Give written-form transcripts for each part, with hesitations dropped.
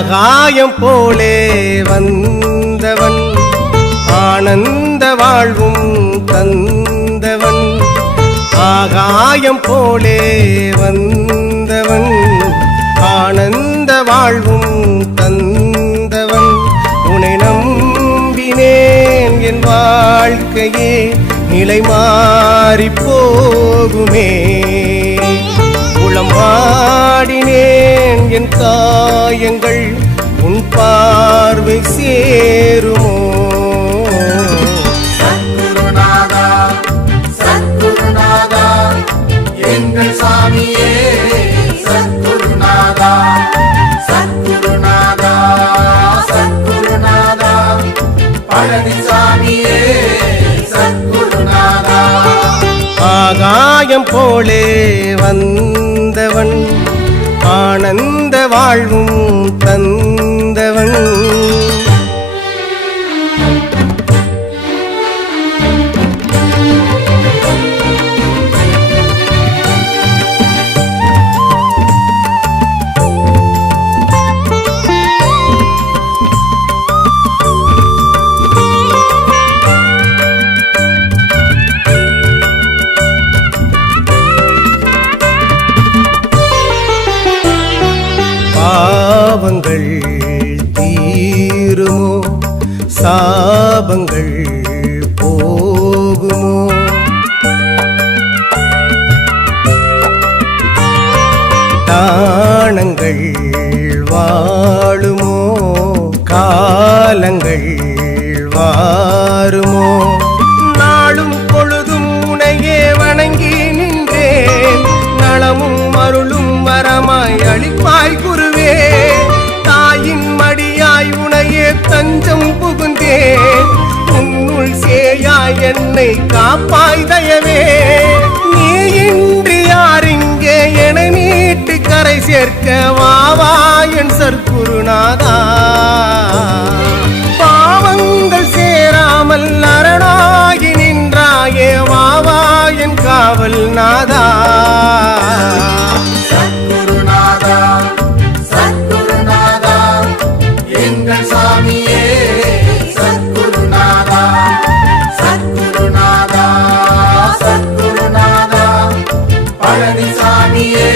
ஆகாயம் போலே வந்தவன் ஆனந்த வாழ்வும் தந்தவன் ஆகாயம் போலே வந்தவன் ஆனந்த வாழ்வும் தந்தவன் உன்னை நம்பினேன் என் வாழ்க்கையே நிலை மாறி போகுமே உளம் வாடினேன் என் காயங்கள் உன் பார்வை சேருமோ சத்குருநாதா சத்குருநாதா எங்கள் சாமியே சத்குருநாதா சத்குருநாதா சத்குருநாதா பழனிசாமியே சத்குருநாதா ஆகாயம் போலே வந்தவன் ஆனந்த வாழ்வும் தந்தவன் பாவங்கள் தீருமோ சாபங்கள் போகுமோ தானங்கள் வாழுமோ காலங்கள் வாருமோ நாளும் பொழுதும் உனையே வணங்கி நின்றேன் நலமும் அருளும் வரமாய் அளிப்பாய் குருவே தாயின் மடியாய் உனையே தஞ்சம் புகுந்தேன் உன்னுள் சேயாய் என்னை காப்பாய் தயவே நீ இன்றி யாரிங்கே என மீட்டு கரை சேர்க்க வாவா என் சற்குருநாதா பாவங்கள் சேராமல் அரணாகி நின்றாயே வாவா என் காவல் நாதா சத்குருநாதா சத்குருநாதா எங்கள் சாமியே சத்குருநாதா சத்குருநாதா சத்குருநாதா பழனிசாமியே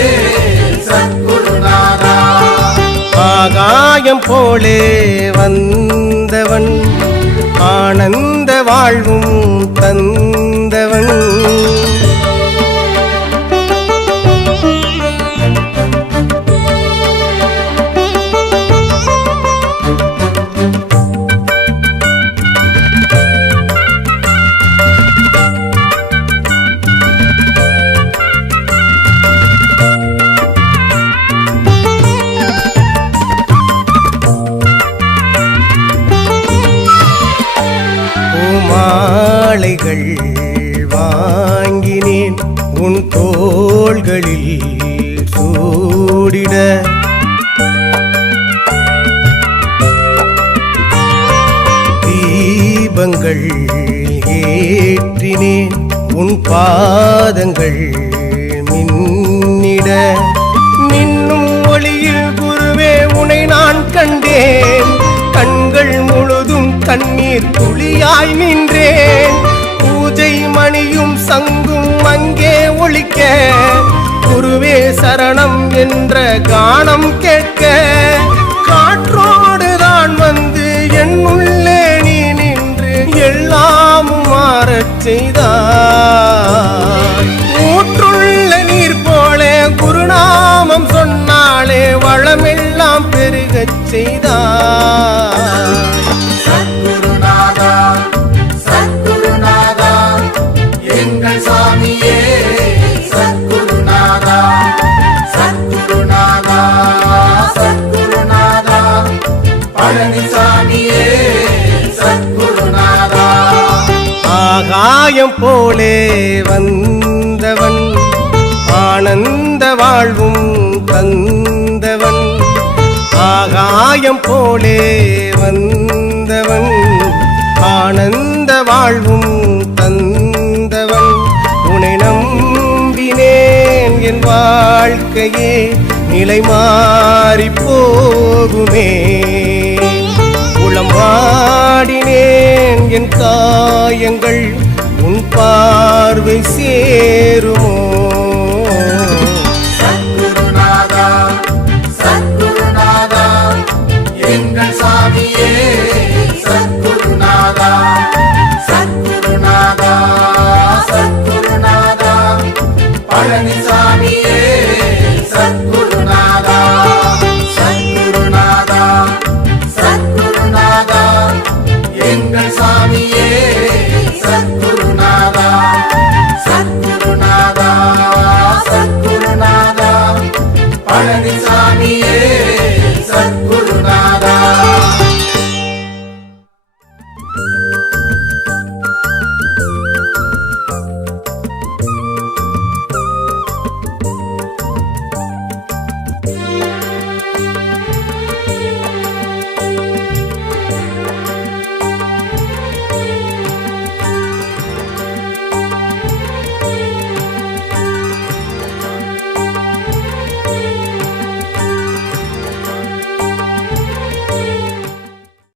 சத்குருநாதா ஆகாயம் போலே வந்தவன் ஆனந்த வாழ்வும் தந்தவன் மாலைகள் வாங்கினேன் உன் தோள்களில் சூடிட தீபங்கள் ஏற்றினேன் உன் பாதங்கள் மின்னிட மின்னும் ஒளியில் குருவே உனை நான் கண்டேன் கண்கள் முழுதும் கண்ணீர் துளியாய் நின்றேன் பூஜை மணியும் சங்கும் அங்கே ஒலிக்க குருவே சரணம் என்ற கானம் கேட்க காற்றோடு தான் வந்து என் உள்ளே நீ நின்று எல்லாமும் மாறச் செய்தாய் ஊற்றுள்ள நீர் போல குருநாமம் சொன்னாலே வளமெல்லாம் பெருகச் செய்தாய் சத்குருநாதா சத்குருநாதா எங்கள் சாமியே சத்குருநாதா சத்குருநாதா சத்குருநாதா பழனிசாமியே சத்குருநாதா ஆகாயம் போலே வந்தவன் ஆனந்த வாழ்வும் தந்தவன் ஆகாயம் போலே வந்தவன் ஆனந்த வாழ்வும் தந்தவன் உன்னை நம்பினேன் என் வாழ்க்கையே நிலை மாறி போகுமே. உளம் வாடினேன் என் காயங்கள் உன் பார்வை சேருமோ. சத்குருநாதா சத்குருநாதா எங்கள் சாமியே சத்குருநாதா சத்குருநாதா சத்குருநாதா பழனிசாமியே சத்குருநாதா சத்குருநாதா சத்குருநாதா எங்கள் சாமியே சத்குருநாதா சத்குருநாதா சத்குருநாதா பழனிசாமி